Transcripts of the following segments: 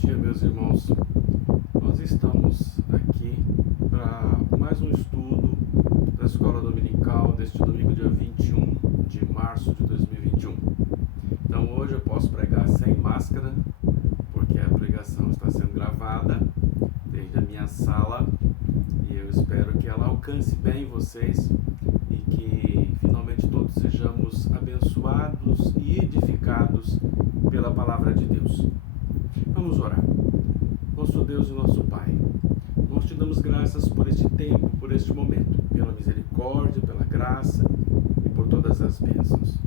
dia, meus irmãos. Nós estamos aqui para mais um estudo da Escola Dominical deste domingo, dia 21 de março de 2021. Então hoje eu posso pregar sem máscara, porque a pregação está sendo gravada desde a minha sala e eu espero que ela alcance bem vocês e que finalmente todos sejamos abençoados e edificados pela palavra de Deus. Vamos orar. Nosso Deus e nosso Pai, nós te damos graças por este tempo, por este momento, pela misericórdia, pela graça e por todas as bênçãos.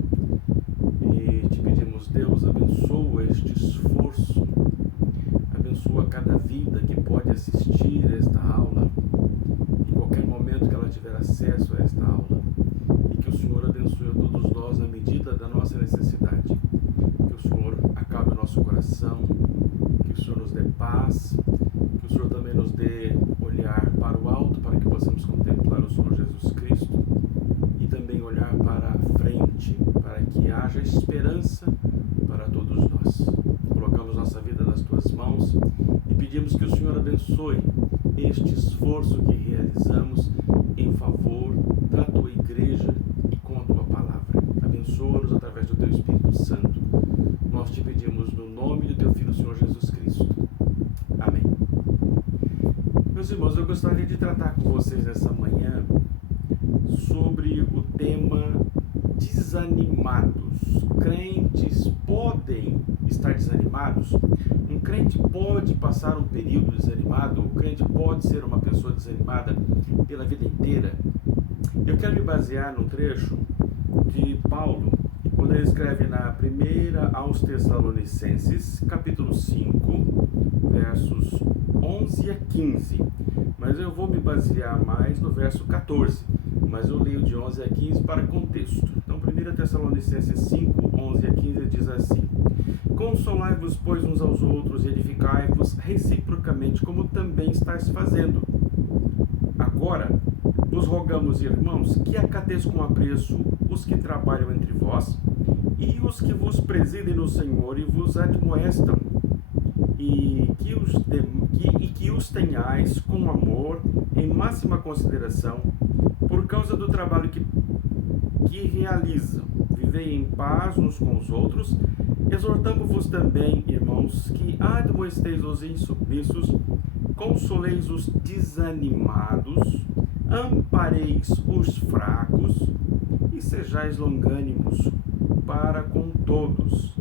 E te pedimos, Deus, abençoa este esforço, abençoa cada vida que pode assistir esta aula, em qualquer momento que ela tiver acesso a esta aula, e que o Senhor abençoe a todos nós na medida da nossa necessidade, que o Senhor acalme o nosso coração, que o Senhor nos dê paz, que o Senhor também nos dê olhar para o alto, para que possamos contemplar o Senhor Jesus Cristo, e também olhar para a frente, para que haja esperança para todos nós. Colocamos nossa vida nas Tuas mãos e pedimos que o Senhor abençoe este esforço que realizamos em favor da Tua Igreja e com a Tua Palavra. Abençoa-nos através do Teu Espírito Santo. Nós te pedimos no nome do Teu Filho, Senhor Jesus Cristo. Amém. Meus irmãos, eu gostaria de tratar com vocês nessa manhã sobre o tema desanimados. Crentes podem estar desanimados? Um crente pode passar um período desanimado? Um crente pode ser uma pessoa desanimada pela vida inteira? Eu quero me basear num trecho de Paulo, quando ele escreve na primeira aos Tessalonicenses, capítulo 5, versos 11 a 15. Mas eu vou me basear mais no verso 14, mas eu leio de 11 a 15 para contexto. Então, 1 Tessalonicenses 5, 11 a 15 diz assim: Consolai-vos, pois, uns aos outros e edificai-vos reciprocamente, como também estáis fazendo. Agora, vos rogamos, irmãos, que acateis com apreço os que trabalham entre vós e os que vos presidem no Senhor e vos admoestam, e que os tenhais com amor em máxima consideração por causa do trabalho que realizam. Vivei em paz uns com os outros, exortamo-vos também, irmãos, que admoesteis os insubmissos, consoleis os desanimados, ampareis os fracos e sejais longânimos para com todos.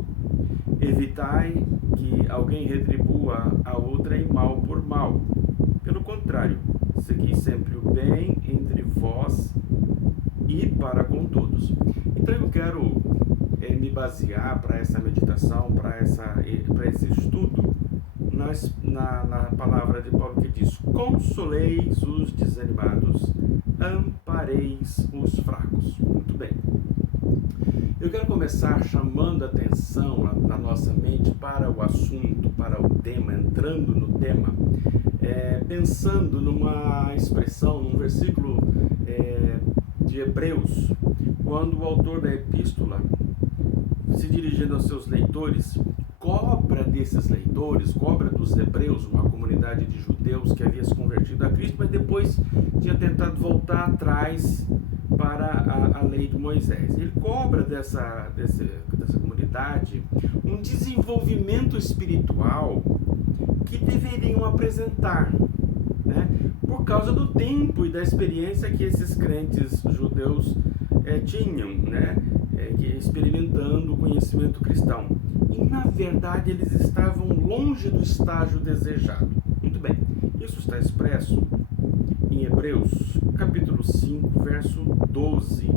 Evitai que alguém retribua a outrem mal por mal. Pelo contrário, segui sempre o bem entre vós e para com todos. Então eu quero me basear para essa meditação, para esse estudo, na palavra de Paulo que diz: consoleis os desanimados, ampareis os fracos. Muito bem. Eu quero começar chamando a atenção da nossa mente para o assunto, para o tema, entrando no tema, pensando numa expressão, num versículo de Hebreus, quando o autor da epístola, se dirigindo aos seus leitores, cobra desses leitores, cobra dos hebreus, uma comunidade de judeus que havia se convertido a Cristo, mas depois tinha tentado voltar atrás para a lei de Moisés. Ele cobra dessa comunidade um desenvolvimento espiritual que deveriam apresentar, né? Por causa do tempo e da experiência que esses crentes judeus tinham, né? Experimentando o conhecimento cristão. E, na verdade, eles estavam longe do estágio desejado. Muito bem, isso está expresso em Hebreus, capítulo 5, verso 12,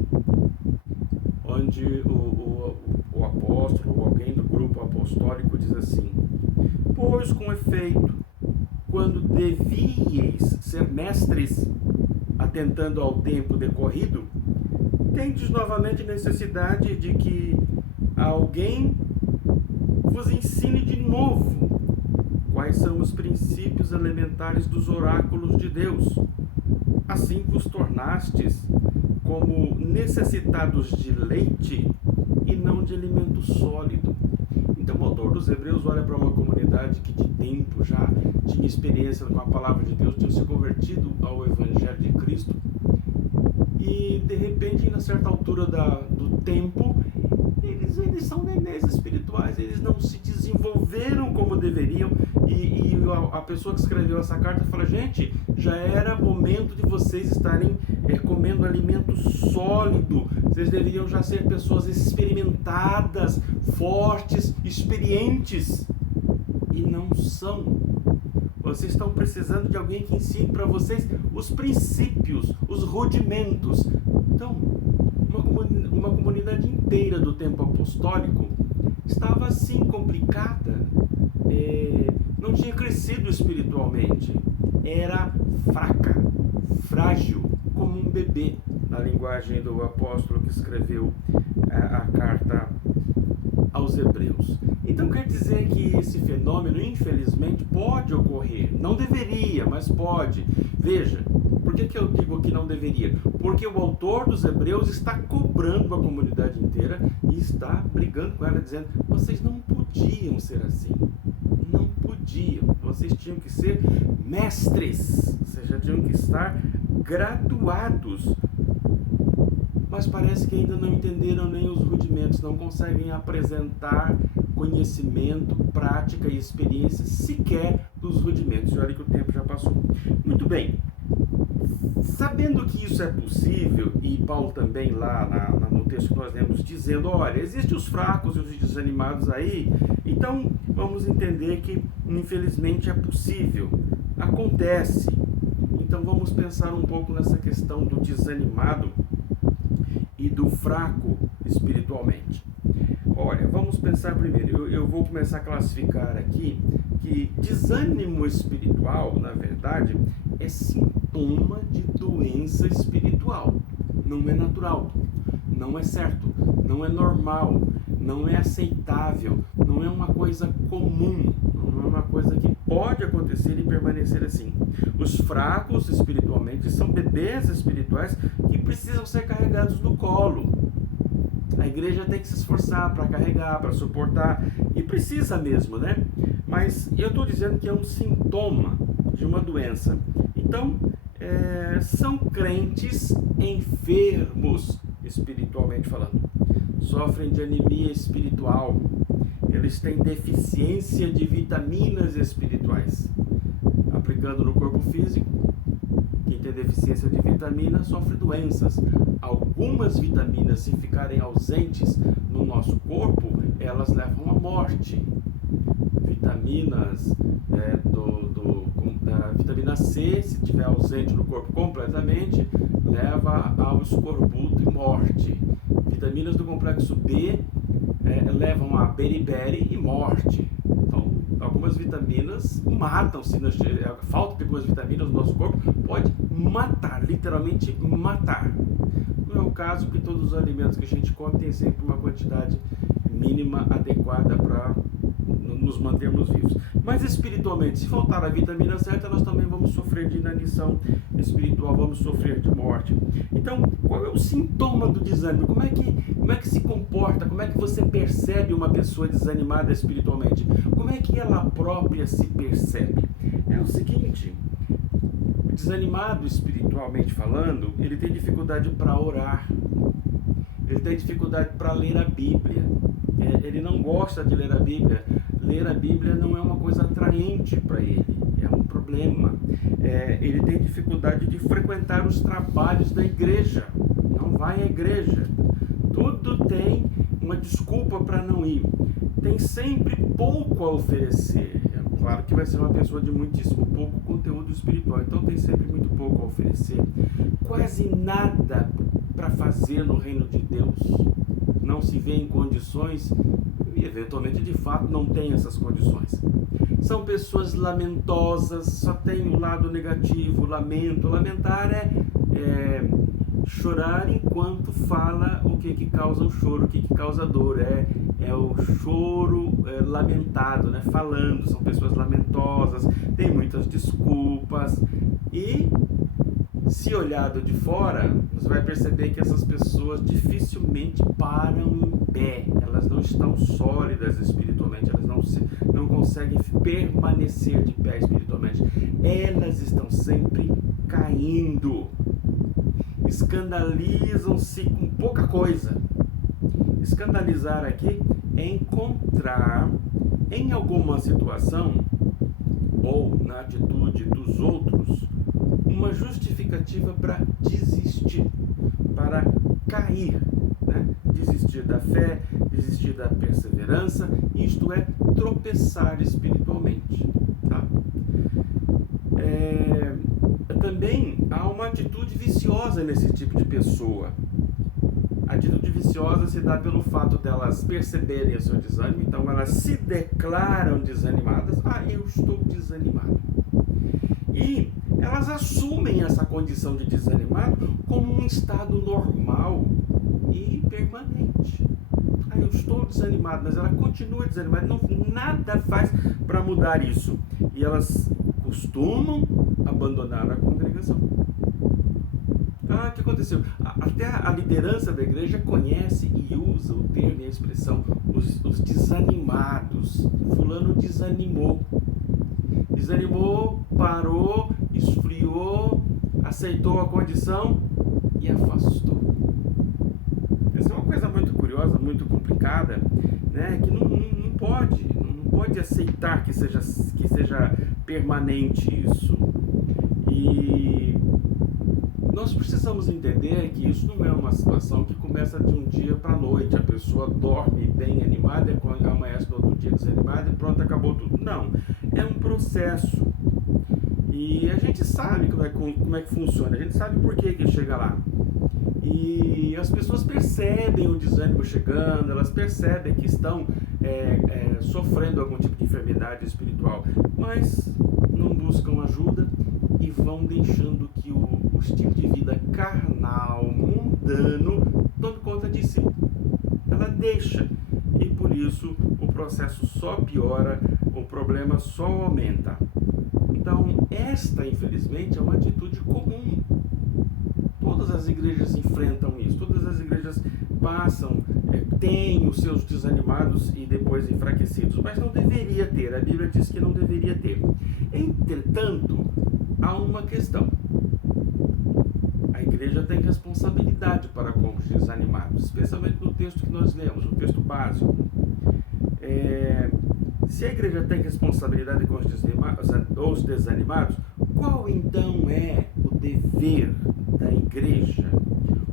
onde o apóstolo, ou alguém do grupo apostólico, diz assim: Pois, com efeito, quando devíeis ser mestres, atentando ao tempo decorrido, tendes novamente necessidade de que alguém vos ensine de novo quais são os princípios elementares dos oráculos de Deus. Assim vos tornastes como necessitados de leite e não de alimento sólido. Então o autor dos Hebreus olha para uma comunidade que de tempo já tinha experiência com a palavra de Deus, tinha se convertido ao Evangelho de Cristo, e de repente, na certa altura do tempo, eles são nenês espirituais, eles não se desenvolveram como deveriam, e a pessoa que escreveu essa carta fala: gente, já era momento de vocês estarem comendo alimento sólido, vocês deveriam já ser pessoas experimentadas, fortes, experientes, e não são. Vocês estão precisando de alguém que ensine para vocês os princípios, os rudimentos. Então, uma comunidade inteira do tempo apostólico estava assim complicada, não tinha crescido espiritualmente, era fraca, frágil, como um bebê, na linguagem do apóstolo que escreveu a carta aos Hebreus. Então quer dizer que esse fenômeno, infelizmente, pode ocorrer. Não deveria, mas pode. Veja, por que eu digo que não deveria? Porque o autor dos Hebreus está cobrando a comunidade inteira e está brigando com ela, dizendo: vocês não podiam ser assim. Não podiam. Vocês tinham que ser mestres. Vocês já tinham que estar graduados. Mas parece que ainda não entenderam nem os rudimentos, não conseguem apresentar conhecimento, prática e experiência sequer dos rudimentos. E olha que o tempo já passou. Muito bem. Sabendo que isso é possível, e Paulo também lá no texto que nós lemos dizendo: olha, existem os fracos e os desanimados aí, então vamos entender que infelizmente é possível, acontece. Então vamos pensar um pouco nessa questão do desanimado e do fraco espiritualmente. Olha, vamos pensar primeiro, eu vou começar a classificar aqui que desânimo espiritual, na verdade, é sintoma de doença espiritual. Não é natural, não é certo, não é normal, não é aceitável, não é uma coisa comum, não é uma coisa que pode acontecer e permanecer assim. Os fracos espiritualmente são bebês espirituais que precisam ser carregados no colo. A igreja tem que se esforçar para carregar, para suportar, e precisa mesmo, né? Mas eu estou dizendo que é um sintoma de uma doença. Então, são crentes enfermos, espiritualmente falando. Sofrem de anemia espiritual. Eles têm deficiência de vitaminas espirituais. Aplicando no corpo físico, quem tem deficiência de vitamina sofre doenças. Algumas vitaminas, se ficarem ausentes no nosso corpo, elas levam à morte. Vitaminas da vitamina C, se estiver ausente no corpo completamente, leva ao escorbuto e morte. Vitaminas do complexo B levam a beriberi e morte. Então, algumas vitaminas matam. Se a falta de algumas vitaminas no nosso corpo pode matar, literalmente matar. Não é o caso que todos os alimentos que a gente come tem sempre uma quantidade mínima adequada para nos mantermos vivos. Mas espiritualmente, se faltar a vitamina certa, nós também vamos sofrer de inanição espiritual, vamos sofrer de morte. Então, qual é o sintoma do desânimo? Como é que se comporta? Como é que você percebe uma pessoa desanimada espiritualmente? Como é que ela própria se percebe? É o seguinte: o desanimado espiritualmente falando, ele tem dificuldade para orar, ele tem dificuldade para ler a Bíblia, ele não gosta de ler a Bíblia. Ler a Bíblia não é uma coisa atraente para ele, é um problema. Ele tem dificuldade de frequentar os trabalhos da igreja, não vai à igreja. Tudo tem uma desculpa para não ir. Tem sempre pouco a oferecer. É claro que vai ser uma pessoa de muitíssimo pouco conteúdo espiritual, então tem sempre muito pouco a oferecer. Quase nada para fazer no reino de Deus. Não se vê em condições, e eventualmente de fato não tem essas condições. São pessoas lamentosas, só tem o lado negativo, lamento. Lamentar é chorar enquanto fala o que causa o choro, o que causa a dor. É o choro lamentado, né? Falando. São pessoas lamentosas, tem muitas desculpas e se olhado de fora, você vai perceber que essas pessoas dificilmente param em pé. Elas não estão sólidas espiritualmente, elas não conseguem permanecer de pé espiritualmente. Elas estão sempre caindo. Escandalizam-se com pouca coisa. Escandalizar aqui é encontrar em alguma situação ou na atitude dos outros uma justificativa para desistir, para cair, né? Desistir da fé, desistir da perseverança, isto é, tropeçar espiritualmente. Tá? Também há uma atitude viciosa nesse tipo de pessoa. A atitude viciosa se dá pelo fato delas perceberem o seu desânimo, então elas se declaram desanimadas. Eu estou desanimado. E elas assumem essa condição de desanimado como um estado normal e permanente. Eu estou desanimado, mas ela continua desanimada, nada faz para mudar isso. E elas costumam abandonar a congregação. O que aconteceu? Até a liderança da igreja conhece e usa o termo e a expressão os desanimados. Fulano desanimou. Desanimou, parou, esfriou, aceitou a condição e afastou. Essa é uma coisa muito curiosa, muito complicada, né? Que não pode aceitar que seja permanente isso. E nós precisamos entender que isso não é uma situação que começa de um dia para a noite. A pessoa dorme bem animada, amanhece no outro dia desanimada e pronto, acabou tudo. Não, é um processo. E a gente sabe como é que funciona, a gente sabe por que chega lá. E as pessoas percebem o desânimo chegando, elas percebem que estão sofrendo algum tipo de enfermidade espiritual, mas não buscam ajuda e vão deixando que o estilo de vida carnal, mundano, tome conta de si. Ela deixa e por isso o processo só piora, o problema só aumenta. Então, esta, infelizmente, é uma atitude comum. Todas as igrejas enfrentam isso, todas as igrejas passam, têm os seus desanimados e depois enfraquecidos, mas não deveria ter, a Bíblia diz que não deveria ter. Entretanto, há uma questão. A igreja tem responsabilidade para com os desanimados, especialmente no texto que nós lemos, o texto básico. Se a igreja tem responsabilidade com os desanimados, qual então é o dever da igreja,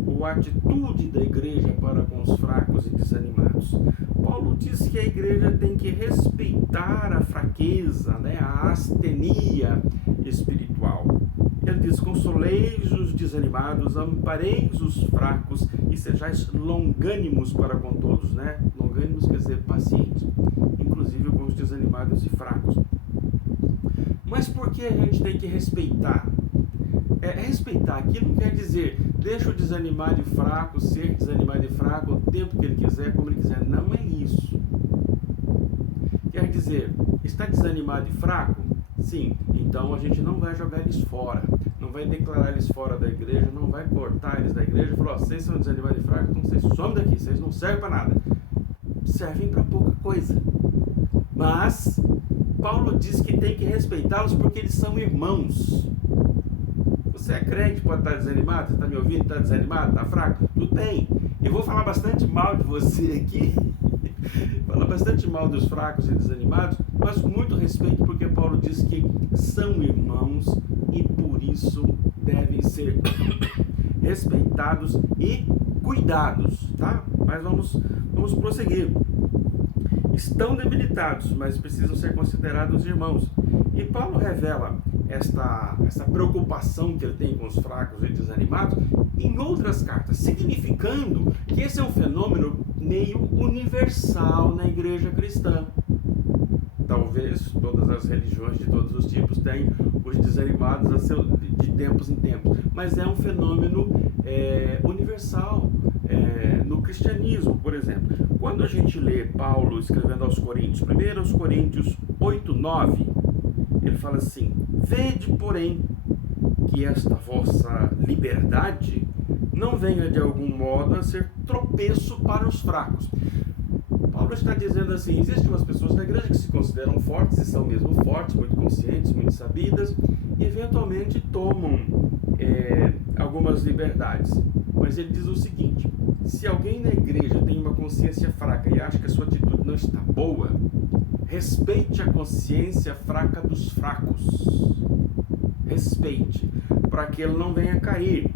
ou a atitude da igreja para com os fracos e desanimados? Paulo diz que a igreja tem que respeitar a fraqueza, né, a astenia espiritual. Ele diz: consoleis os desanimados, ampareis os fracos e sejais longânimos para com todos, né? Longânimos quer dizer pacientes, inclusive com os desanimados e fracos. Mas por que a gente tem que respeitar? Respeitar aqui não quer dizer deixa o desanimado e fraco ser desanimado e fraco o tempo que ele quiser, como ele quiser. Não é isso. Quer dizer, está desanimado e fraco? Sim, então a gente não vai jogar eles fora, não vai declarar eles fora da igreja, não vai cortar eles da igreja e falar: vocês são desanimados e fracos, então vocês somem daqui, vocês não servem para nada. Servem para pouca coisa. Mas Paulo diz que tem que respeitá-los porque eles são irmãos. Você é crente, pode estar desanimado, você está me ouvindo, está desanimado, está fraco? Tudo bem. Eu vou falar bastante mal de você aqui, falar bastante mal dos fracos e desanimados, mas com muito respeito, porque Paulo diz que são irmãos e por isso devem ser respeitados e cuidados, tá? Mas vamos prosseguir. Estão debilitados, mas precisam ser considerados irmãos. E Paulo revela essa preocupação que ele tem com os fracos e desanimados em outras cartas, significando que esse é um fenômeno meio universal na igreja cristã. Talvez todas as religiões de todos os tipos tenham os desanimados de tempos em tempos, mas é um fenômeno universal no cristianismo, por exemplo. Quando a gente lê Paulo escrevendo aos Coríntios, 1 Coríntios 8:9, ele fala assim: vede, porém, que esta vossa liberdade não venha de algum modo a ser tropeço para os fracos. Paulo está dizendo assim: existem umas pessoas na igreja que se consideram fortes, e são mesmo fortes, muito conscientes, muito sabidas, e eventualmente tomam algumas liberdades. Mas ele diz o seguinte: se alguém na igreja tem uma consciência fraca e acha que a sua atitude não está boa, respeite a consciência fraca dos fracos. Respeite, para que ele não venha cair,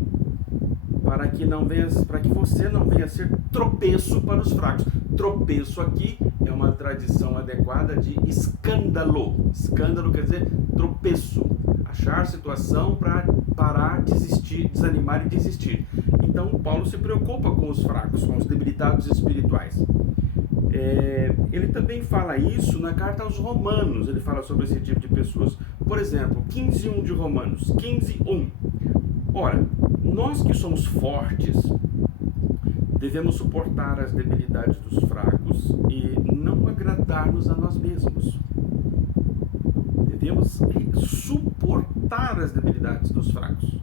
para que você não venha ser tropeço para os fracos. Tropeço aqui é uma tradição adequada de escândalo. Escândalo quer dizer tropeço, achar situação para parar, desistir, desanimar e desistir. Então Paulo se preocupa com os fracos, com os debilitados espirituais. Ele também fala isso na carta aos Romanos. Ele fala sobre esse tipo de pessoas. Por exemplo, 15:1 de Romanos, 15:1. Ora, nós que somos fortes devemos suportar as debilidades dos fracos e não agradar-nos a nós mesmos. Devemos suportar as debilidades dos fracos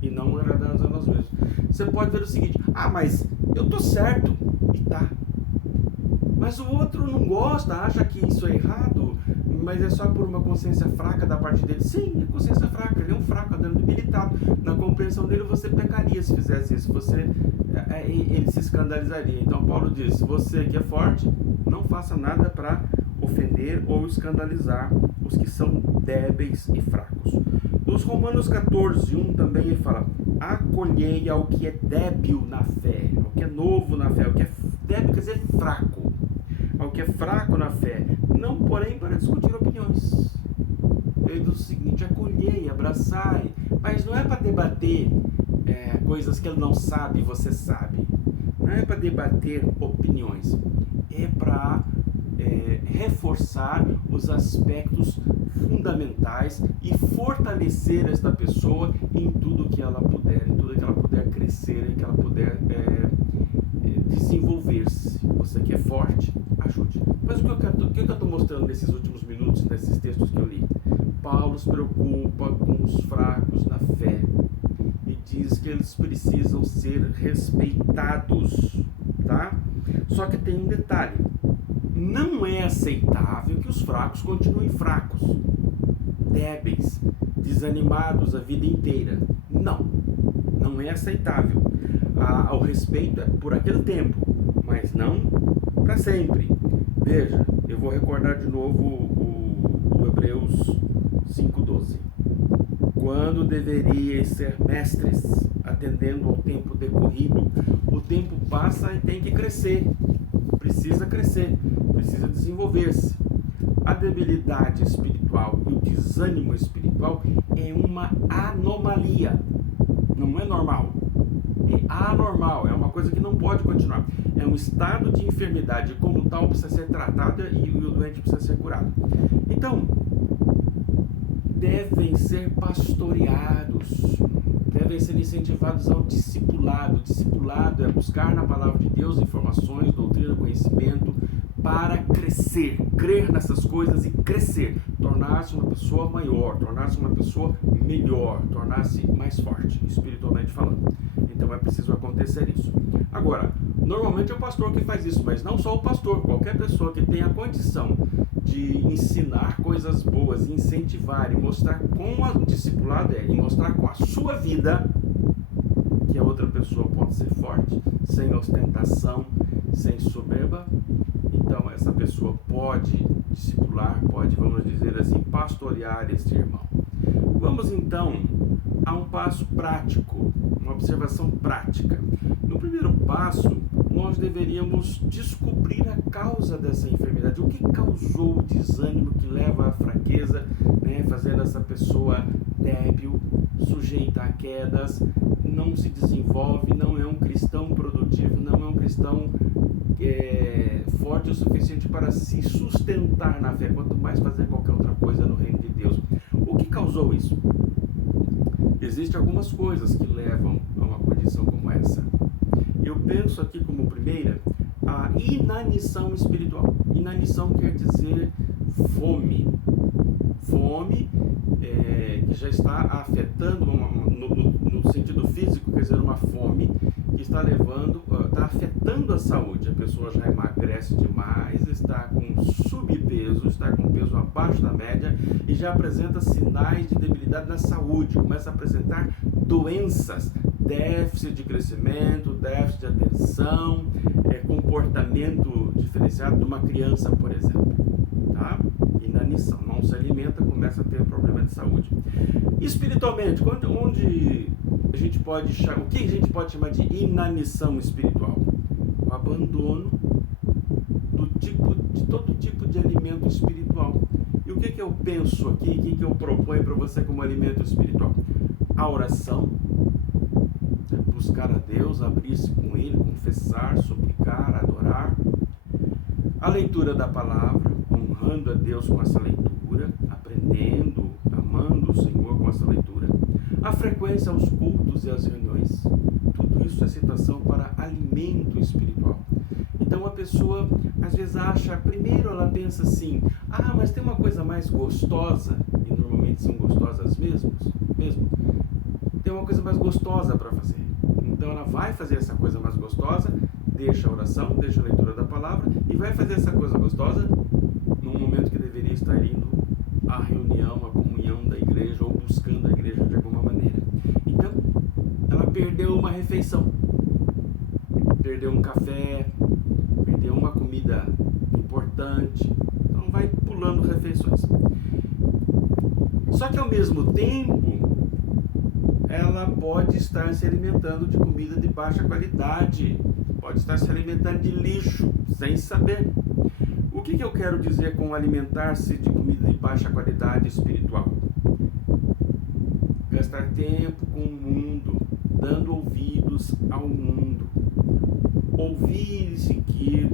e não agradar-nos a nós mesmos. Você pode ver o seguinte: mas eu tô certo, e tá. Mas o outro não gosta, acha que isso é errado, mas é só por uma consciência fraca da parte dele. Sim, é consciência fraca, ele é um fraco, é debilitado. Na compreensão dele, você pecaria se fizesse isso, ele se escandalizaria. Então Paulo diz: você que é forte, não faça nada para ofender ou escandalizar os que são débeis e fracos. Nos Romanos 14:1 também ele fala: acolhei ao que é débil na fé, ao que é novo na fé. O que é débil quer dizer fraco. Ao que é fraco na fé, não porém para discutir opiniões. Ele diz o seguinte: acolhei, abraçai, mas não é para debater coisas que ele não sabe e você sabe. Não é para debater opiniões, é para reforçar os aspectos fundamentais e fortalecer esta pessoa em tudo que ela puder, crescer, em que ela puder desenvolver-se. Você que é forte, ajude. Mas o que eu estou mostrando nesses últimos minutos, nesses textos que eu li? Paulo se preocupa com os fracos na fé e diz que eles precisam ser respeitados, tá? Só que tem um detalhe: não é aceitável que os fracos continuem fracos, débeis, desanimados a vida inteira. Não é aceitável. O respeito é por aquele tempo, mas não para sempre. Veja, eu vou recordar de novo o Hebreus 5:12. Quando deveríeis ser mestres, atendendo ao tempo decorrido. O tempo passa e tem que crescer, precisa desenvolver-se. A debilidade espiritual e o desânimo espiritual é uma anomalia, não é normal. É anormal, é uma coisa que não pode continuar. É um estado de enfermidade, como tal precisa ser tratada e o doente precisa ser curado. Então, devem ser pastoreados, devem ser incentivados ao discipulado. Discipulado é buscar na palavra de Deus informações, doutrina, conhecimento, para crescer, crer nessas coisas e crescer, tornar-se uma pessoa maior, tornar-se uma pessoa melhor, tornar-se mais forte, espiritualmente falando. Então é preciso acontecer isso. Agora, normalmente é o pastor que faz isso, mas não só o pastor, qualquer pessoa que tenha a condição de ensinar coisas boas, incentivar e mostrar com o discipulado e mostrar com a sua vida que a outra pessoa pode ser forte, sem ostentação, sem soberba. Então essa pessoa pode discipular, pode, vamos dizer assim, pastorear este irmão. Vamos então a um passo prático, uma observação prática. No primeiro passo, nós deveríamos descobrir a causa dessa enfermidade. O que causou o desânimo que leva à fraqueza, fazendo essa pessoa débil, sujeita a quedas, não se desenvolve, não é um cristão produtivo, não é um cristão forte o suficiente para se sustentar na fé, quanto mais fazer qualquer outra coisa no reino de Deus. O que causou isso? Existem algumas coisas que levam a uma condição como essa. Eu penso aqui como primeira a inanição espiritual. Inanição quer dizer fome. fome que já está afetando, no sentido físico, quer dizer, uma fome que está está afetando a saúde. A pessoa já emagrece demais, está com subpeso, está com peso abaixo da média e já apresenta sinais de debilidade na saúde, começa a apresentar doenças, déficit de crescimento, déficit de atenção, comportamento diferenciado de uma criança, por exemplo, tá? Inanição, não se alimenta, começa a ter problema de saúde. Espiritualmente, onde a gente pode o que a gente pode chamar de inanição espiritual? O abandono de todo tipo de alimento espiritual. E o que eu penso aqui, o que eu proponho para você como alimento espiritual? A oração, buscar a Deus, abrir-se com Ele, confessar, suplicar, adorar. A leitura da palavra, honrando a Deus com essa leitura, aprendendo, amando o Senhor com essa leitura. A frequência aos cultos e às reuniões. Tudo isso é citação para alimento espiritual. Então a pessoa às vezes acha, primeiro ela pensa assim, mas tem uma coisa mais gostosa, e normalmente são gostosas mesmo, tem uma coisa mais gostosa para fazer. Então ela vai fazer essa coisa mais gostosa, deixa a oração, deixa a leitura da palavra e vai fazer essa coisa gostosa num momento que deveria estar indo à reunião, à comunhão da igreja ou buscando a igreja de alguma maneira. Então, ela perdeu uma refeição, perdeu um café, perdeu uma comida importante, então vai pulando refeições. Só que ao mesmo tempo, ela pode estar se alimentando de comida de baixa qualidade, pode estar se alimentando de lixo, sem saber. O que eu quero dizer com alimentar-se de comida de baixa qualidade espiritual? Gastar tempo com o mundo, dando ouvidos ao mundo. Ouvir e seguir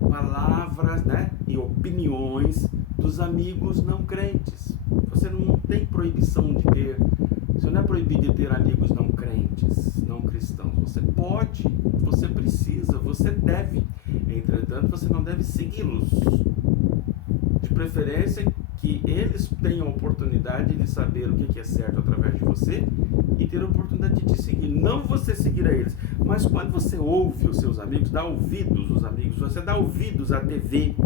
palavras, e opiniões dos amigos não crentes. Você não tem proibição de ter, você não é proibido de ter amigos não crentes, não cristãos. Você pode, você precisa, você deve. Entretanto, você não deve segui-los. De preferência que eles tenham a oportunidade de saber o que é certo através de você e ter a oportunidade de te seguir. Não você seguir a eles. Mas quando você ouve os seus amigos, dá ouvidos aos amigos, você dá ouvidos à TV.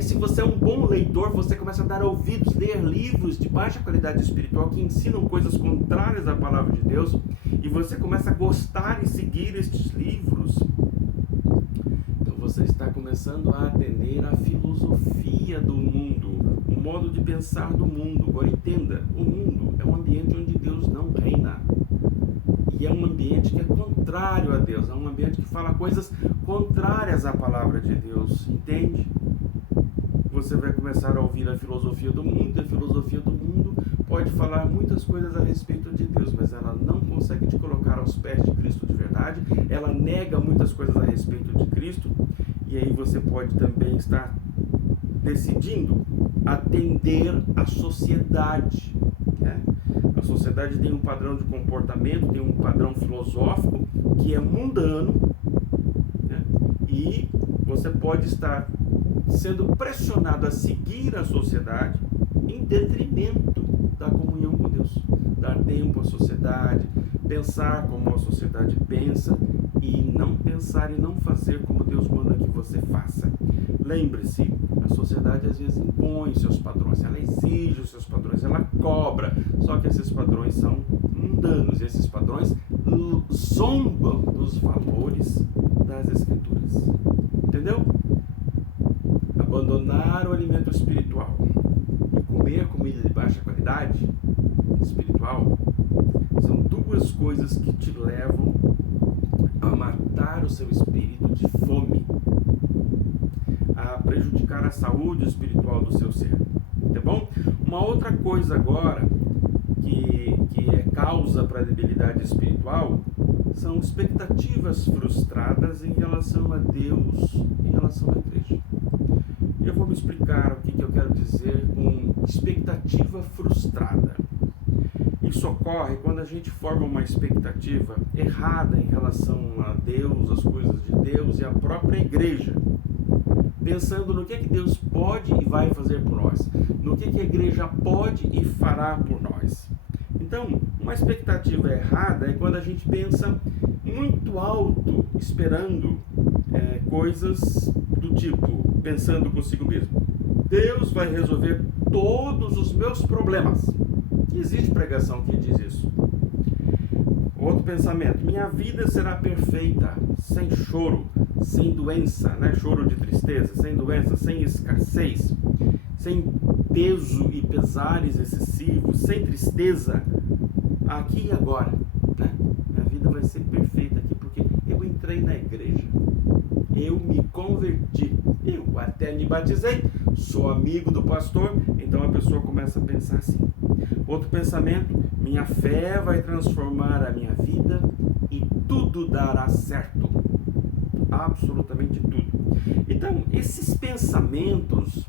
Se você é um bom leitor, você começa a dar ouvidos, ler livros de baixa qualidade espiritual que ensinam coisas contrárias à palavra de Deus, e você começa a gostar e seguir estes livros. Então você está começando a atender à filosofia do mundo, o modo de pensar do mundo. Agora entenda, o mundo é um ambiente onde Deus não reina. E é um ambiente que é contrário a Deus, é um ambiente que fala coisas contrárias à palavra de Deus, entende? Você vai começar a ouvir a filosofia do mundo, e a filosofia do mundo pode falar muitas coisas a respeito de Deus, mas ela não consegue te colocar aos pés de Cristo de verdade, ela nega muitas coisas a respeito de Cristo, e aí você pode também estar decidindo atender à sociedade. A sociedade tem um padrão de comportamento, tem um padrão filosófico que é mundano, e você pode estar sendo pressionado a seguir a sociedade em detrimento da comunhão com Deus. Dar tempo à sociedade, pensar como a sociedade pensa e não pensar e não fazer como Deus manda que você faça. Lembre-se, a sociedade às vezes impõe seus padrões, ela exige os seus padrões, ela cobra, só que esses padrões são mundanos, e esses padrões zombam dos valores das Escrituras. Entendeu? Abandonar o alimento espiritual e comer comida de baixa qualidade espiritual são duas coisas que te levam a matar o seu espírito de fome, a prejudicar a saúde espiritual do seu ser, tá bom? Uma outra coisa agora que é causa para a debilidade espiritual são expectativas frustradas em relação a Deus, em relação à igreja. Eu vou me explicar o que eu quero dizer com expectativa frustrada. Isso ocorre quando a gente forma uma expectativa errada em relação a Deus, as coisas de Deus e a própria igreja. pensando no que Deus pode e vai fazer por nós, no que a igreja pode e fará por nós. Então, uma expectativa errada é quando a gente pensa muito alto, esperando coisas do tipo, pensando consigo mesmo: Deus vai resolver todos os meus problemas. Existe pregação que diz isso. Outro pensamento: minha vida será perfeita, sem choro, sem doença, né? Choro de tristeza, sem doença, sem escassez, sem peso e pesares excessivos, sem tristeza, aqui e agora, né? Minha vida vai ser perfeita aqui porque eu entrei na igreja, eu me converti, eu até me batizei, sou amigo do pastor. Então a pessoa começa a pensar assim. Outro pensamento: minha fé vai transformar a minha vida e tudo dará certo, absolutamente tudo. Então esses pensamentos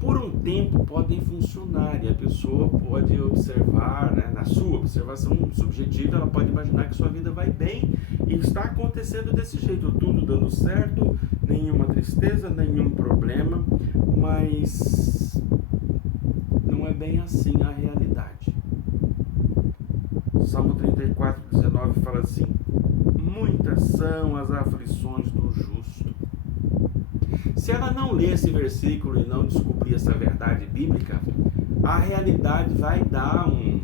por um tempo podem funcionar e a pessoa pode observar, né, na sua observação subjetiva, ela pode imaginar que sua vida vai bem e está acontecendo desse jeito, tudo dando certo, nenhuma tristeza, nenhum problema, mas não é bem assim a realidade. Salmo 34:19 fala assim: muitas são as aflições do justo. Se ela não ler esse versículo e não descobrir essa verdade bíblica, a realidade vai dar um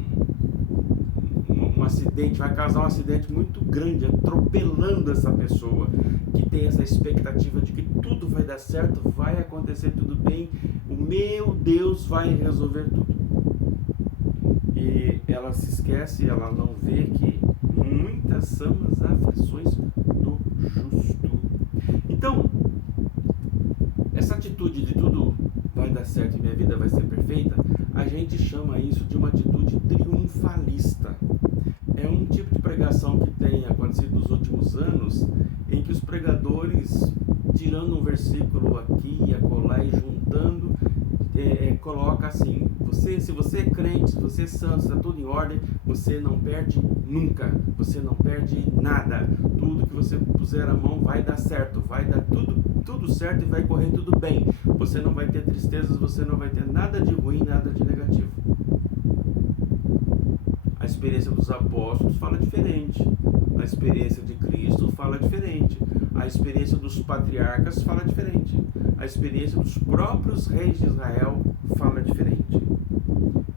acidente, vai causar um acidente muito grande, atropelando essa pessoa que tem essa expectativa de que tudo vai dar certo, vai acontecer tudo bem, o meu Deus vai resolver tudo. E ela se esquece, ela não vê que muitas são as aflições do justo. Então, essa atitude de tudo vai dar certo e minha vida vai ser perfeita, a gente chama isso de uma atitude triunfalista. É um tipo de pregação que tem acontecido nos últimos anos, em que os pregadores, tirando um versículo aqui e acolá e juntando, coloca assim: se você é crente, se você é santo, está tudo em ordem, você não perde nunca, você não perde nada, tudo que você puser a mão vai dar certo, vai dar tudo certo e vai correr tudo bem, você não vai ter tristezas, você não vai ter nada de ruim, nada de negativo. A experiência dos apóstolos fala diferente, a experiência de Cristo fala diferente, a experiência dos patriarcas fala diferente, a experiência dos próprios reis de Israel fala diferente.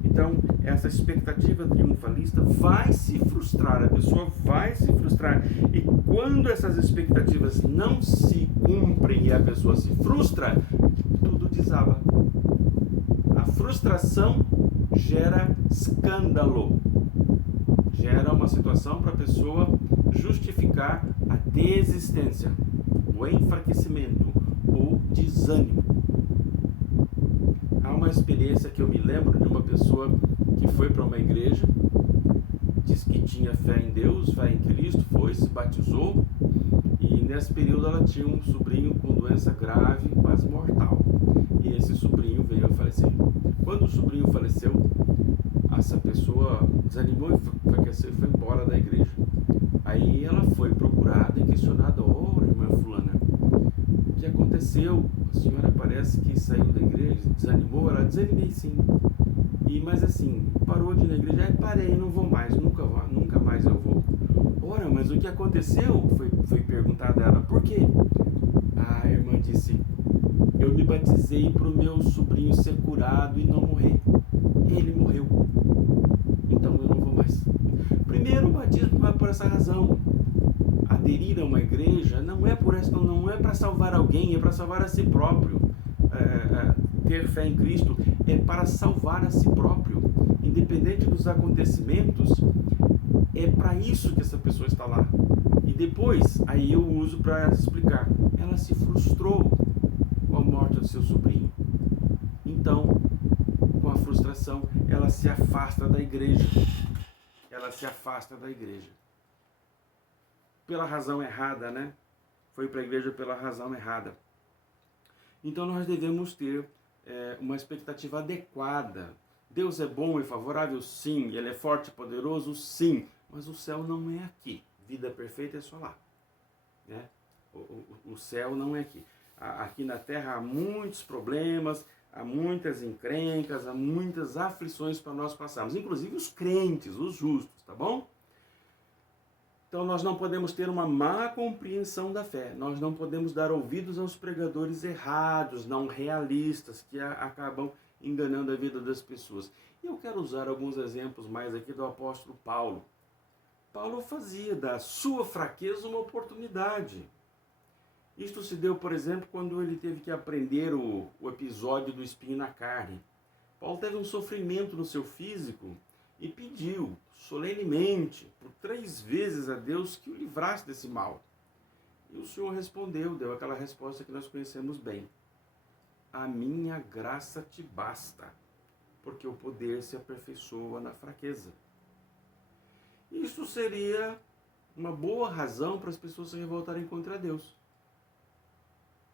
Então, essa expectativa triunfalista vai se frustrar, a pessoa vai se frustrar. E quando essas expectativas não se cumprem e a pessoa se frustra, tudo desaba. A frustração gera escândalo, gera uma situação para a pessoa justificar a desistência, o enfraquecimento, o desânimo. Há uma experiência que eu me lembro de uma pessoa que foi para uma igreja, disse que tinha fé em Deus, fé em Cristo, foi, se batizou, e nesse período ela tinha um sobrinho com doença grave, quase mortal, e esse sobrinho veio a falecer. Quando o sobrinho faleceu, essa pessoa desanimou e enfraqueceu e foi embora da igreja. Aí ela foi procurada e questionada: irmã fulana, o que aconteceu? A senhora parece que saiu da igreja, desanimou? Ela: desanimei sim. Mas assim, parou de ir na igreja? Parei, não vou mais, nunca mais eu vou. Mas o que aconteceu? Foi perguntada a ela: por quê? A irmã disse: eu me batizei para o meu sobrinho ser curado e não morrer. Ele morreu. Então eu não vou mais. Primeiro, o batismo não é por essa razão. Aderir a uma igreja não é para salvar alguém, é para salvar a si próprio. Ter fé em Cristo é para salvar a si próprio. Independente dos acontecimentos, é para isso que essa pessoa está lá. E depois, aí eu uso para explicar. Ela se frustrou com a morte do seu sobrinho. Então, com a frustração, ela se afasta da igreja. Ela se afasta da igreja. Pela razão errada, né? Foi para a igreja pela razão errada. Então nós devemos ter uma expectativa adequada. Deus é bom e favorável? Sim. Ele é forte e poderoso? Sim. Mas o céu não é aqui. Vida perfeita é só lá. Né? O céu não é aqui. Aqui na Terra há muitos problemas, há muitas encrencas, há muitas aflições para nós passarmos, inclusive os crentes, os justos, tá bom? Então nós não podemos ter uma má compreensão da fé, nós não podemos dar ouvidos aos pregadores errados, não realistas, que acabam enganando a vida das pessoas. E eu quero usar alguns exemplos mais aqui do apóstolo Paulo. Paulo fazia da sua fraqueza uma oportunidade. Isto se deu, por exemplo, quando ele teve que aprender o episódio do espinho na carne. Paulo teve um sofrimento no seu físico e pediu solenemente, por 3 vezes a Deus que o livrasse desse mal. E o Senhor respondeu, deu aquela resposta que nós conhecemos bem. A minha graça te basta, porque o poder se aperfeiçoa na fraqueza. Isso seria uma boa razão para as pessoas se revoltarem contra Deus.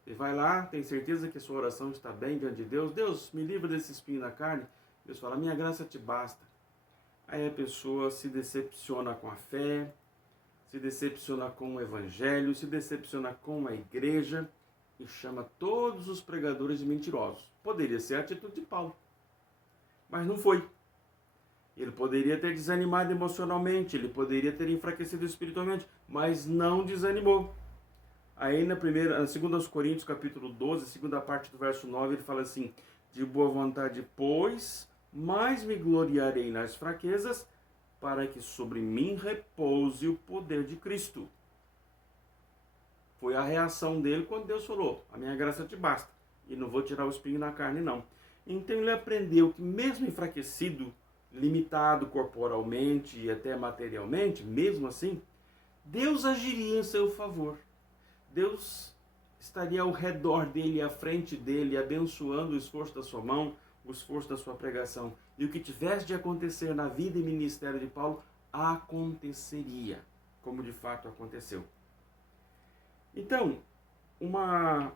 Você vai lá, tem certeza que a sua oração está bem diante de Deus. Deus, me livra desse espinho na carne. Deus fala, minha graça te basta. Aí a pessoa se decepciona com a fé, se decepciona com o evangelho, se decepciona com a igreja e chama todos os pregadores de mentirosos. Poderia ser a atitude de Paulo, mas não foi. Ele poderia ter desanimado emocionalmente, ele poderia ter enfraquecido espiritualmente, mas não desanimou. Aí na 2 Coríntios capítulo 12, segunda parte do verso 9, ele fala assim, de boa vontade, pois, mais me gloriarei nas fraquezas, para que sobre mim repouse o poder de Cristo. Foi a reação dele quando Deus falou, a minha graça te basta, e não vou tirar o espinho na carne não. Então ele aprendeu que mesmo enfraquecido, limitado corporalmente e até materialmente, mesmo assim, Deus agiria em seu favor. Deus estaria ao redor dele, à frente dele, abençoando o esforço da sua mão, o esforço da sua pregação. E o que tivesse de acontecer na vida e ministério de Paulo, aconteceria, como de fato aconteceu. Então, uma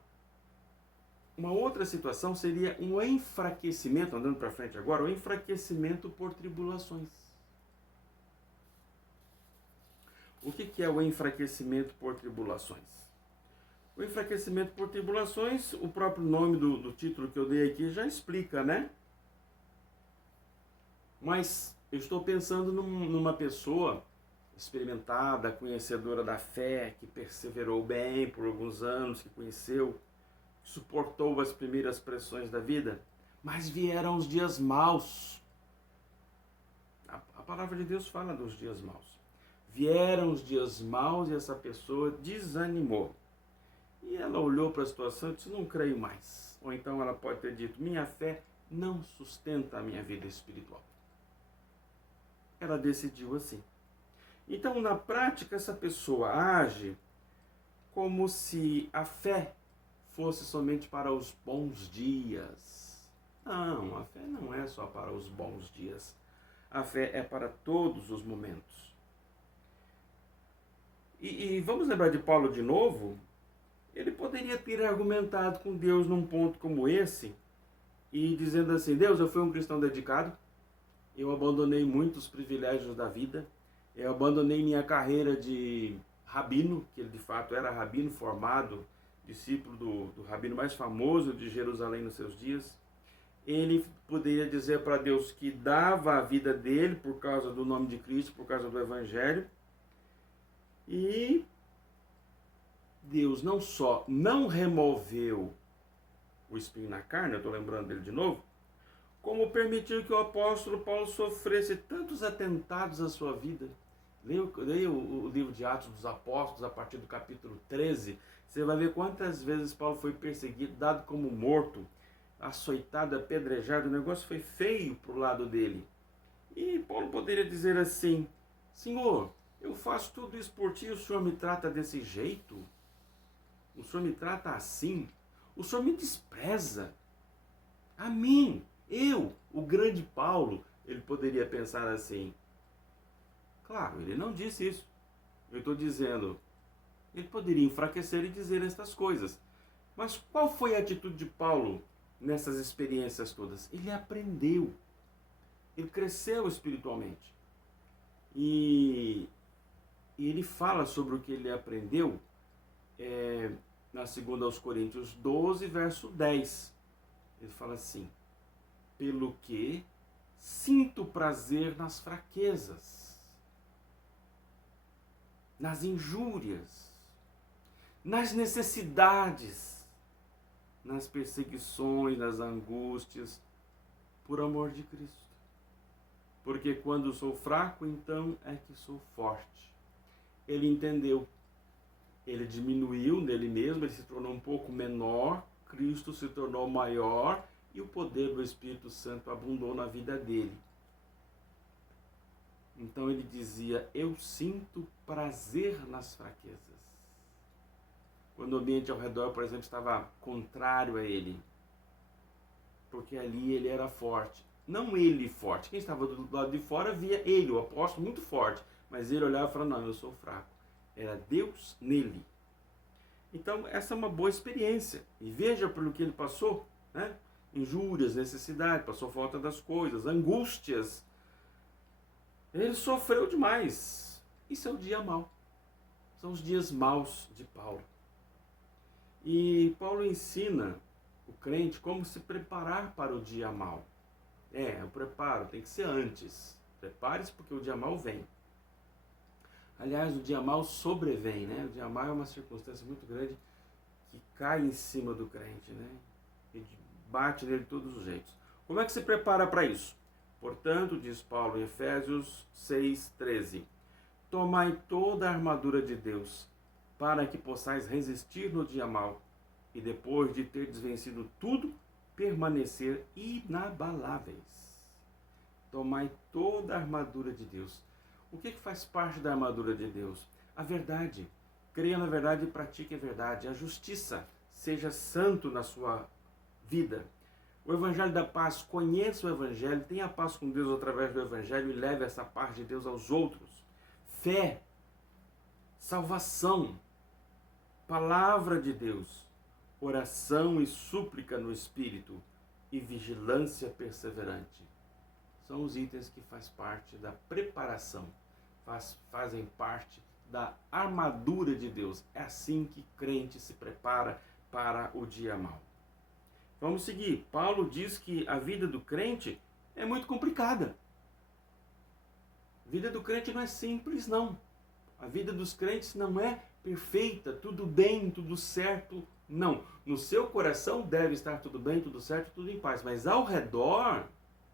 outra situação seria um enfraquecimento, andando para frente agora, o enfraquecimento por tribulações. O que é o enfraquecimento por tribulações? O enfraquecimento por tribulações, o próprio nome do título que eu dei aqui já explica, né? Mas eu estou pensando numa pessoa experimentada, conhecedora da fé, que perseverou bem por alguns anos, que conheceu, suportou as primeiras pressões da vida, mas vieram os dias maus. A palavra de Deus fala dos dias maus. Vieram os dias maus e essa pessoa desanimou. E ela olhou para a situação e disse, não creio mais. Ou então ela pode ter dito, minha fé não sustenta a minha vida espiritual. Ela decidiu assim. Então, na prática, essa pessoa age como se a fé fosse somente para os bons dias. Não, a fé não é só para os bons dias. A fé é para todos os momentos. E vamos lembrar de Paulo de novo? Ele poderia ter argumentado com Deus num ponto como esse e dizendo assim, Deus, eu fui um cristão dedicado, eu abandonei muitos privilégios da vida, eu abandonei minha carreira de rabino, que ele de fato era rabino formado, discípulo do rabino mais famoso de Jerusalém nos seus dias. Ele poderia dizer para Deus que dava a vida dele por causa do nome de Cristo, por causa do Evangelho. E Deus não só não removeu o espinho na carne, eu estou lembrando dele de novo, como permitiu que o apóstolo Paulo sofresse tantos atentados à sua vida. Leia o livro de Atos dos Apóstolos, a partir do capítulo 13, você vai ver quantas vezes Paulo foi perseguido, dado como morto, açoitado, apedrejado, o negócio foi feio para o lado dele. E Paulo poderia dizer assim, Senhor, eu faço tudo isso por ti, o Senhor me trata desse jeito? O Senhor me trata assim? O Senhor me despreza? A mim, eu, o grande Paulo, ele poderia pensar assim. Claro, ele não disse isso. Eu estou dizendo, ele poderia enfraquecer e dizer estas coisas. Mas qual foi a atitude de Paulo nessas experiências todas? Ele aprendeu. Ele cresceu espiritualmente. E ele fala sobre o que ele aprendeu na segunda aos Coríntios 12, verso 10. Ele fala assim: pelo que sinto prazer nas fraquezas, nas injúrias, nas necessidades, nas perseguições, nas angústias, por amor de Cristo. Porque quando sou fraco, então é que sou forte. Ele entendeu. Ele diminuiu nele mesmo, ele se tornou um pouco menor, Cristo se tornou maior e o poder do Espírito Santo abundou na vida dele. Então ele dizia: eu sinto prazer nas fraquezas. Quando o ambiente ao redor, por exemplo, estava contrário a ele, porque ali ele era forte. Não ele forte, quem estava do lado de fora via ele, o apóstolo, muito forte, mas ele olhava e falava: não, eu sou fraco. Era Deus nele. Então essa é uma boa experiência. E veja pelo que ele passou, né? Injúrias, necessidade, passou falta das coisas, angústias. Ele sofreu demais. Isso é o dia mau. São os dias maus de Paulo. E Paulo ensina o crente como se preparar para o dia mau. O preparo tem que ser antes. Prepare-se porque o dia mau vem. Aliás, o dia mau sobrevém, né? O dia mau é uma circunstância muito grande que cai em cima do crente, né? E bate nele de todos os jeitos. Como é que se prepara para isso? Portanto, diz Paulo em Efésios 6:13, tomai toda a armadura de Deus, para que possais resistir no dia mau, e depois de ter vencido tudo, permanecer inabaláveis. Tomai toda a armadura de Deus. O que faz parte da armadura de Deus? A verdade. Creia na verdade e pratique a verdade. A justiça. Seja santo na sua vida. O Evangelho da Paz. Conheça o Evangelho. Tenha paz com Deus através do Evangelho e leve essa paz de Deus aos outros. Fé. Salvação. Palavra de Deus. Oração e súplica no Espírito. E vigilância perseverante. São os itens que fazem parte da preparação, fazem parte da armadura de Deus. É assim que crente se prepara para o dia mau. Vamos seguir. Paulo diz que a vida do crente é muito complicada. A vida do crente não é simples, não. A vida dos crentes não é perfeita, tudo bem, tudo certo, não. No seu coração deve estar tudo bem, tudo certo, tudo em paz, mas ao redor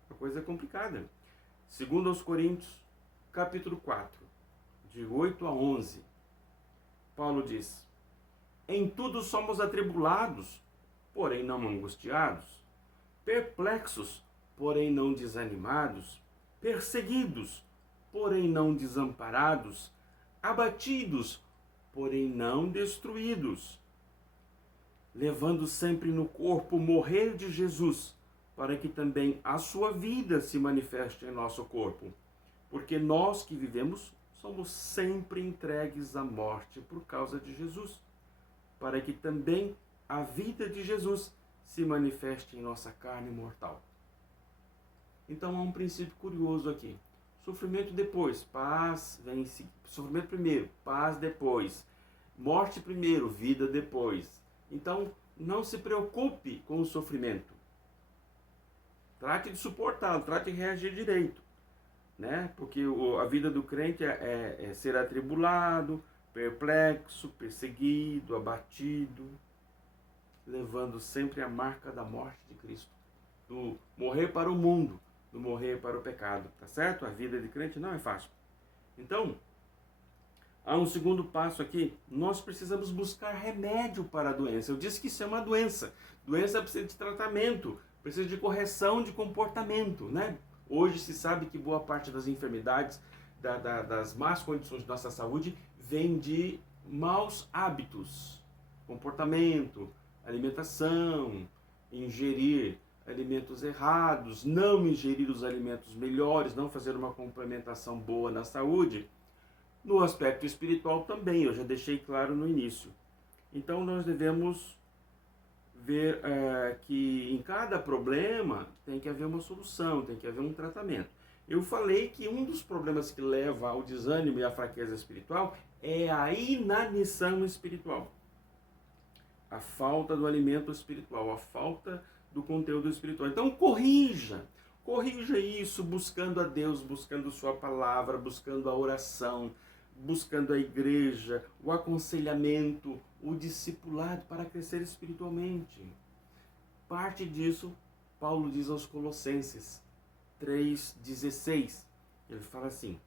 a coisa é complicada. Segundo aos Coríntios, capítulo 4, de 8 a 11, Paulo diz: em tudo somos atribulados, porém não angustiados, perplexos, porém não desanimados, perseguidos, porém não desamparados, abatidos, porém não destruídos, levando sempre no corpo o morrer de Jesus, para que também a sua vida se manifeste em nosso corpo. Porque nós que vivemos somos sempre entregues à morte por causa de Jesus, para que também a vida de Jesus se manifeste em nossa carne mortal. Então há um princípio curioso aqui. Sofrimento depois, paz vem. Sofrimento primeiro, paz depois. Morte primeiro, vida depois. Então não se preocupe com o sofrimento. Trate de suportá-lo, trate de reagir direito, né? Porque a vida do crente é ser atribulado, perplexo, perseguido, abatido, levando sempre a marca da morte de Cristo, do morrer para o mundo, do morrer para o pecado, tá certo? A vida de crente não é fácil. Então, há um segundo passo aqui. Nós precisamos buscar remédio para a doença. Eu disse que isso é uma doença. Doença precisa de tratamento, precisa de correção de comportamento, né? Hoje se sabe que boa parte das enfermidades, das más condições de nossa saúde, vem de maus hábitos, comportamento, alimentação, ingerir alimentos errados, não ingerir os alimentos melhores, não fazer uma complementação boa na saúde. No aspecto espiritual também, eu já deixei claro no início. Então nós devemos ver que em cada problema tem que haver uma solução, tem que haver um tratamento. Eu falei que um dos problemas que leva ao desânimo e à fraqueza espiritual é a inanição espiritual. a falta do alimento espiritual, a falta do conteúdo espiritual. Então corrija isso buscando a Deus, buscando sua palavra, buscando a oração, buscando a igreja, o aconselhamento, o discipulado para crescer espiritualmente. Parte disso, Paulo diz aos Colossenses 3,16. Ele fala assim: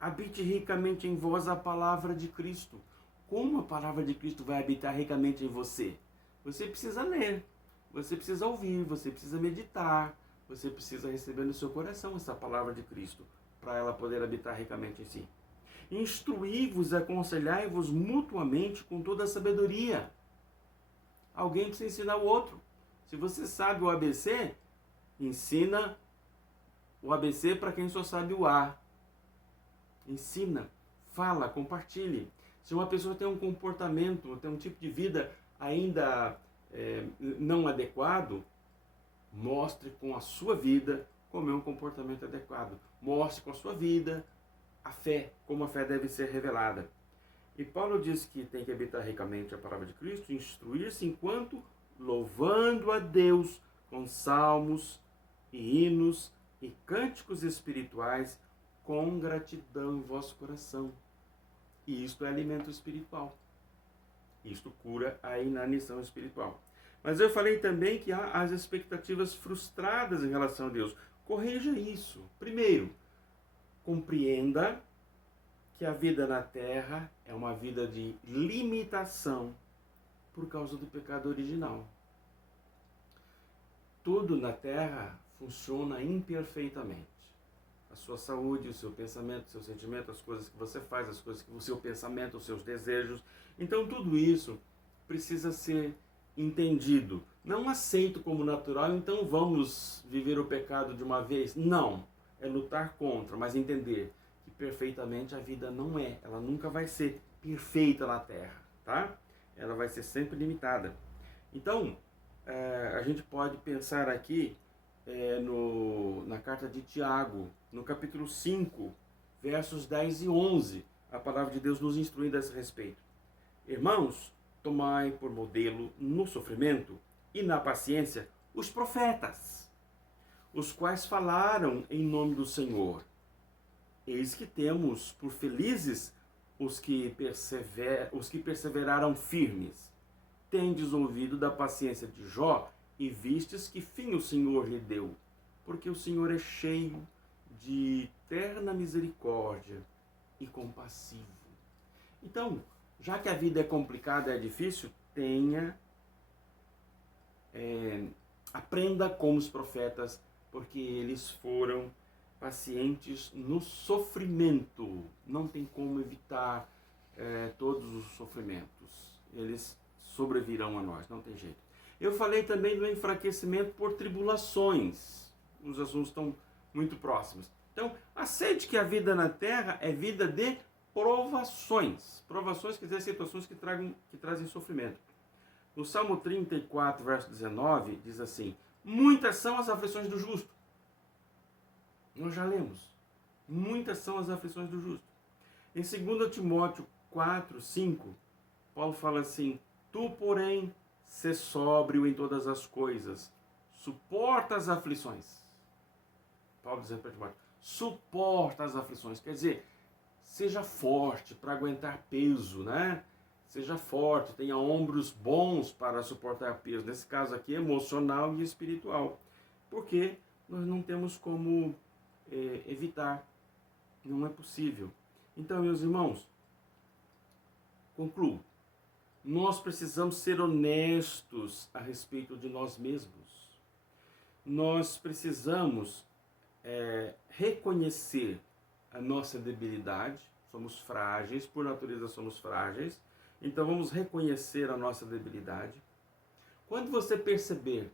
habite ricamente em vós a palavra de Cristo. Como a palavra de Cristo vai habitar ricamente em você? Você precisa ler, você precisa ouvir, você precisa meditar, você precisa receber no seu coração essa palavra de Cristo, para ela poder habitar ricamente em si. Instruí-vos e aconselhai-vos mutuamente com toda a sabedoria. Alguém precisa ensinar o outro. Se você sabe o ABC, ensina o ABC para quem só sabe o A. Ensina, fala, compartilhe. Se uma pessoa tem um comportamento, tem um tipo de vida ainda não adequado, mostre com a sua vida como é um comportamento adequado. Mostre com a sua vida a fé, como a fé deve ser revelada. E Paulo diz que tem que habitar ricamente a palavra de Cristo, instruir-se enquanto louvando a Deus com salmos e hinos e cânticos espirituais com gratidão em vosso coração. E isto é alimento espiritual. Isto cura a inanição espiritual. Mas eu falei também que há as expectativas frustradas em relação a Deus. Corrija isso. Primeiro, compreenda que a vida na terra é uma vida de limitação por causa do pecado original. Tudo na terra funciona imperfeitamente. A sua saúde, o seu pensamento, o seu sentimento, as coisas que você faz, as coisas que o seu pensamento, os seus desejos. Então tudo isso precisa ser entendido. Não aceito como natural, então vamos viver o pecado de uma vez. Não, é lutar contra, mas entender que perfeitamente a vida não é. Ela nunca vai ser perfeita na terra, tá? Ela vai ser sempre limitada. Então, a gente pode pensar aqui na carta de Tiago, no capítulo 5, versos 10 e 11, a palavra de Deus nos instruindo a esse respeito. Irmãos, tomai por modelo no sofrimento e na paciência os profetas, os quais falaram em nome do Senhor. Eis que temos por felizes os que perseveraram firmes. Tendes ouvido da paciência de Jó e vistes que fim o Senhor lhe deu, porque o Senhor é cheio de terna misericórdia e compassivo. Então, já que a vida é complicada, é difícil, aprenda como os profetas, porque eles foram pacientes no sofrimento. Não tem como evitar todos os sofrimentos. Eles sobrevirão a nós, não tem jeito. Eu falei também do enfraquecimento por tribulações. Os assuntos estão muito próximos. Então, aceite que a vida na Terra é vida de provações. Provações quer dizer situações que trazem sofrimento. No Salmo 34, verso 19, diz assim: muitas são as aflições do justo. Nós já lemos. Muitas são as aflições do justo. Em 2 Timóteo 4, 5, Paulo fala assim: tu, porém, sê sóbrio em todas as coisas, suporta as aflições. Paulo dizendo para Timóteo, suporta as aflições, quer dizer, seja forte para aguentar peso, né? Seja forte, tenha ombros bons para suportar peso, nesse caso aqui emocional e espiritual, porque nós não temos como evitar, não é possível. Então, meus irmãos, concluo. Nós precisamos ser honestos a respeito de nós mesmos. Nós precisamos reconhecer a nossa debilidade. Somos frágeis, por natureza somos frágeis. Então vamos reconhecer a nossa debilidade. Quando você perceber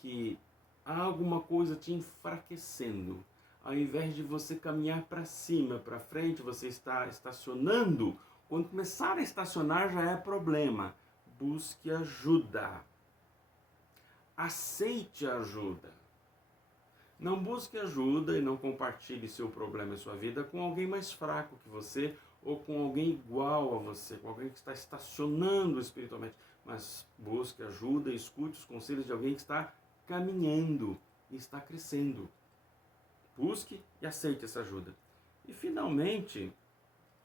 que há alguma coisa te enfraquecendo, ao invés de você caminhar para cima, para frente, você está estacionando. Quando começar a estacionar já é problema. Busque ajuda. Aceite ajuda. Não busque ajuda e não compartilhe seu problema e sua vida com alguém mais fraco que você ou com alguém igual a você, com alguém que está estacionando espiritualmente. mas busque ajuda e escute os conselhos de alguém que está caminhando e está crescendo. Busque e aceite essa ajuda. E finalmente,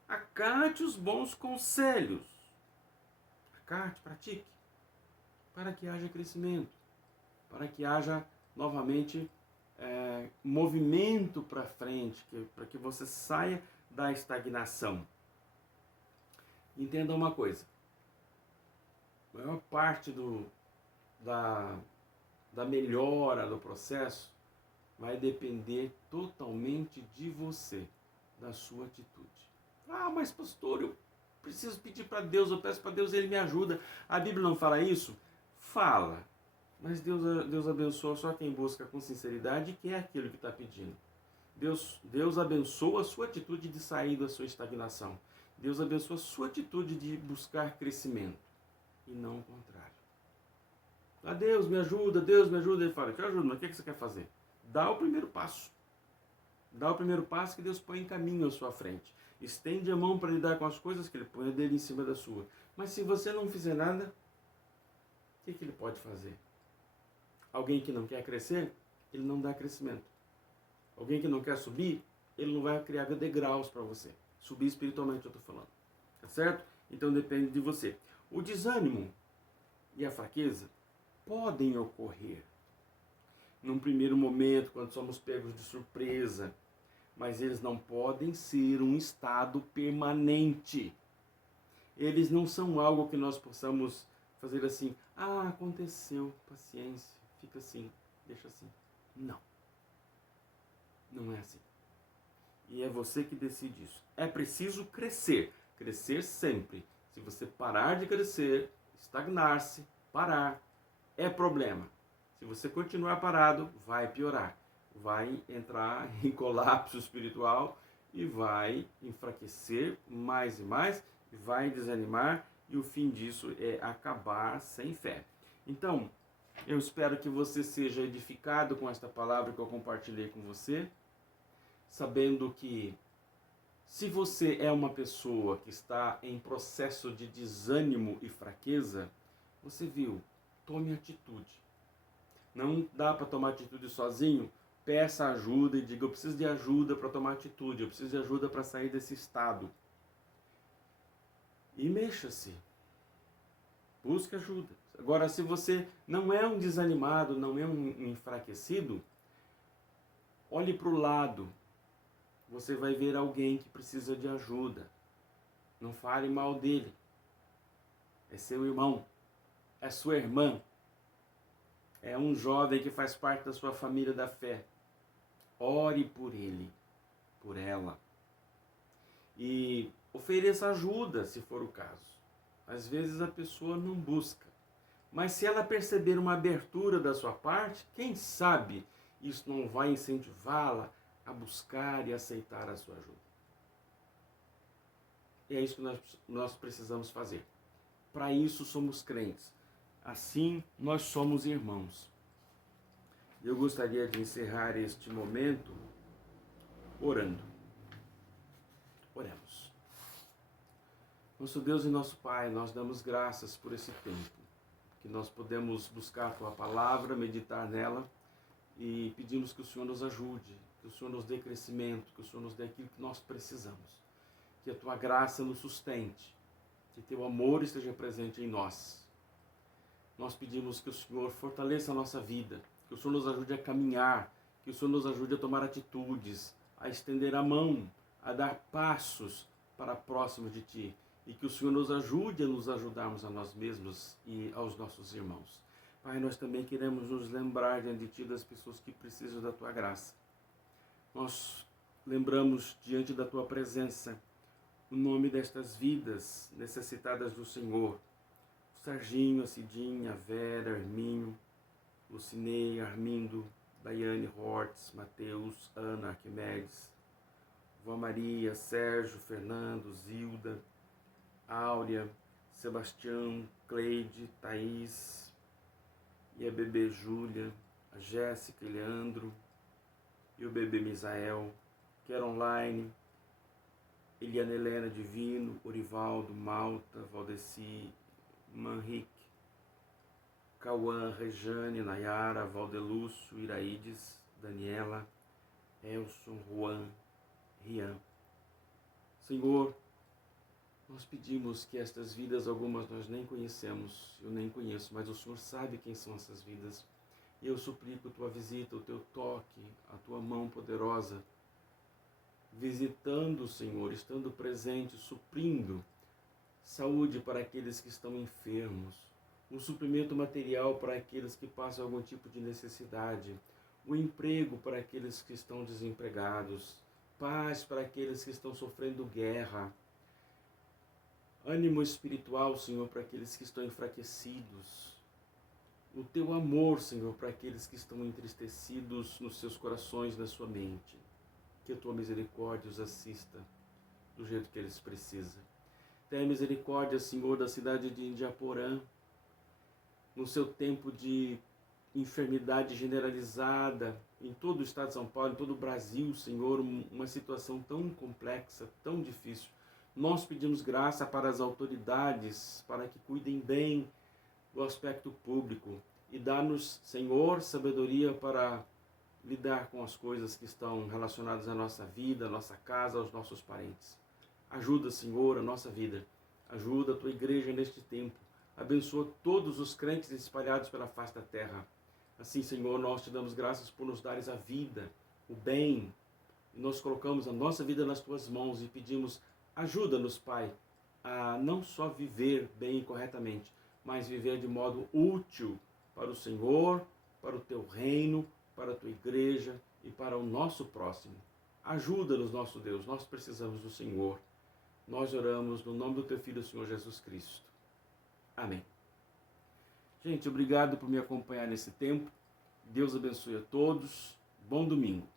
acate os bons conselhos. Acate, pratique, para que haja crescimento, para que haja novamente movimento para frente, para que você saia da estagnação. Entenda uma coisa, a maior parte da melhora do processo vai depender totalmente de você, da sua atitude. Ah, mas pastor, eu preciso pedir para Deus, eu peço para Deus, Ele me ajuda. A Bíblia não fala isso? Fala. Mas Deus abençoa só quem busca com sinceridade, que é aquilo que está pedindo. Deus abençoa a sua atitude de sair da sua estagnação. Deus abençoa a sua atitude de buscar crescimento. E não o contrário. Ah, Deus me ajuda, Deus me ajuda. Ele fala, eu te ajudo, mas o que você quer fazer? Dá o primeiro passo. Dá o primeiro passo que Deus põe em caminho à sua frente. Estende a mão para lidar com as coisas que Ele põe o dedo em cima da sua. Mas se você não fizer nada, o que Ele pode fazer? Alguém que não quer crescer, Ele não dá crescimento. Alguém que não quer subir, Ele não vai criar degraus para você. Subir espiritualmente, eu estou falando. Tá certo? Então depende de você. O desânimo e a fraqueza podem ocorrer num primeiro momento, quando somos pegos de surpresa, mas eles não podem ser um estado permanente. Eles não são algo que nós possamos fazer assim, ah, aconteceu, paciência, fica assim, deixa assim. Não. Não é assim. E é você que decide isso. É preciso crescer. Crescer sempre. Se você parar de crescer, estagnar-se, parar, é problema. Se você continuar parado, vai piorar. Vai entrar em colapso espiritual e vai enfraquecer mais e mais, vai desanimar e o fim disso é acabar sem fé. Então, eu espero que você seja edificado com esta palavra que eu compartilhei com você, sabendo que se você é uma pessoa que está em processo de desânimo e fraqueza, você viu, tome atitude. Não dá para tomar atitude sozinho? Peça ajuda e diga, eu preciso de ajuda para tomar atitude, eu preciso de ajuda para sair desse estado. E mexa-se. Busque ajuda. Agora, se você não é um desanimado, não é um enfraquecido, olhe para o lado. Você vai ver alguém que precisa de ajuda. Não fale mal dele. É seu irmão. É sua irmã. É um jovem que faz parte da sua família da fé. Ore por ele, por ela. E ofereça ajuda, se for o caso. Às vezes a pessoa não busca. Mas se ela perceber uma abertura da sua parte, quem sabe isso não vai incentivá-la a buscar e aceitar a sua ajuda. E é isso que nós precisamos fazer. Para isso somos crentes. Assim nós somos irmãos. Eu gostaria de encerrar este momento orando. Oremos. Nosso Deus e nosso Pai, nós damos graças por esse tempo, que nós podemos buscar a Tua palavra, meditar nela e pedimos que o Senhor nos ajude, que o Senhor nos dê crescimento, que o Senhor nos dê aquilo que nós precisamos, que a Tua graça nos sustente, que Teu amor esteja presente em nós. Nós pedimos que o Senhor fortaleça a nossa vida, que o Senhor nos ajude a caminhar, que o Senhor nos ajude a tomar atitudes, a estender a mão, a dar passos para próximo de Ti, e que o Senhor nos ajude a nos ajudarmos a nós mesmos e aos nossos irmãos. Pai, nós também queremos nos lembrar diante de Ti das pessoas que precisam da Tua graça. Nós lembramos diante da Tua presença o nome destas vidas necessitadas do Senhor. O Serginho, a Cidinha, a Vera, Hermínio, Lucinei, Armindo, Daiane Hortz, Mateus, Ana Arquimedes, Vó Maria, Sérgio, Fernando, Zilda, Áurea, Sebastião, Cleide, Thaís e a bebê Júlia, a Jéssica e Leandro e o bebê Misael, Caroline, Eliana Helena Divino, Orivaldo, Malta, Valdeci, Manrique, Cauã, Rejane, Nayara, Valdelúcio, Iraídes, Daniela, Elson, Juan, Rian. Senhor, nós pedimos que estas vidas, algumas nós nem conhecemos, eu nem conheço, mas o Senhor sabe quem são essas vidas. E eu suplico tua visita, o teu toque, a tua mão poderosa, visitando, Senhor, estando presente, suprindo saúde para aqueles que estão enfermos, um suprimento material para aqueles que passam algum tipo de necessidade, um emprego para aqueles que estão desempregados, paz para aqueles que estão sofrendo guerra, ânimo espiritual, Senhor, para aqueles que estão enfraquecidos, o teu amor, Senhor, para aqueles que estão entristecidos nos seus corações, na sua mente. Que a tua misericórdia os assista do jeito que eles precisam. Tenha misericórdia, Senhor, da cidade de Indiaporã, no seu tempo de enfermidade generalizada, em todo o estado de São Paulo, em todo o Brasil, Senhor, uma situação tão complexa, tão difícil. Nós pedimos graça para as autoridades, para que cuidem bem do aspecto público e dá-nos, Senhor, sabedoria para lidar com as coisas que estão relacionadas à nossa vida, à nossa casa, aos nossos parentes. Ajuda, Senhor, a nossa vida. Ajuda a tua igreja neste tempo. Abençoa todos os crentes espalhados pela face da terra. Assim, Senhor, nós te damos graças por nos dares a vida, o bem. E nós colocamos a nossa vida nas tuas mãos e pedimos, ajuda-nos, Pai, a não só viver bem e corretamente, mas viver de modo útil para o Senhor, para o teu reino, para a tua igreja e para o nosso próximo. Ajuda-nos, nosso Deus, nós precisamos do Senhor. Nós oramos no nome do teu Filho, Senhor Jesus Cristo. Amém. Gente, obrigado por me acompanhar nesse tempo. Deus abençoe a todos. Bom domingo.